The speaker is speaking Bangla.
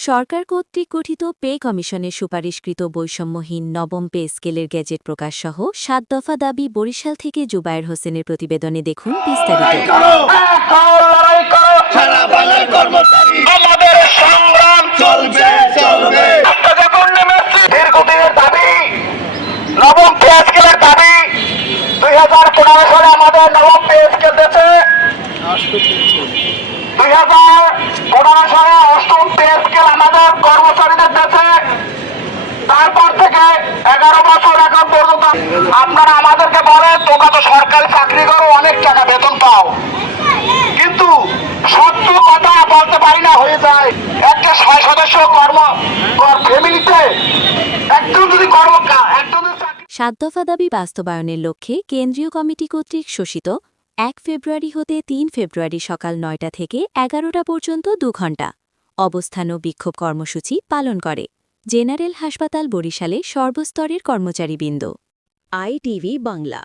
সরকার কর্তৃক গঠিত পে কমিশনের সুপারিশকৃত বৈষম্যহীন নবম পে স্কেলের গেজেট প্রকাশসহ সাত দফা দাবি বরিশাল থেকে জুবায়ের হোসেনের প্রতিবেদনে দেখুন বিস্তারিত। দুই হাজার পনেরো সালে আমাদের নবম পে স্কেল দিয়েছে দুই হাজার পনেরো সালে কর্মচারীদের দিয়েছে তারপর থেকে এগারো বছর এখন পর্যন্ত আপনারা আমাদেরকে বলেন, তোমরা তো সরকারি চাকরি করো, অনেক টাকা বেতন পাও। কিন্তু সত্য কথা বলতে পারি না, হয়ে যায়। একটা ছয় সদস্য কর্ম ফ্যামিলিতে একজন যদি কর্ম একজন সাত দফা দাবি বাস্তবায়নের লক্ষ্যে কেন্দ্রীয় কমিটি কর্তৃক শোষিত এক ফেব্রুয়ারি হতে তিন ফেব্রুয়ারি সকাল নয়টা থেকে এগারোটা পর্যন্ত দু ঘণ্টা অবস্থান ও বিক্ষোভ কর্মসূচি পালন করে। জেনারেল হাসপাতাল বরিশালে সর্বস্তরের কর্মচারীবৃন্দ। আইটিভি বাংলা।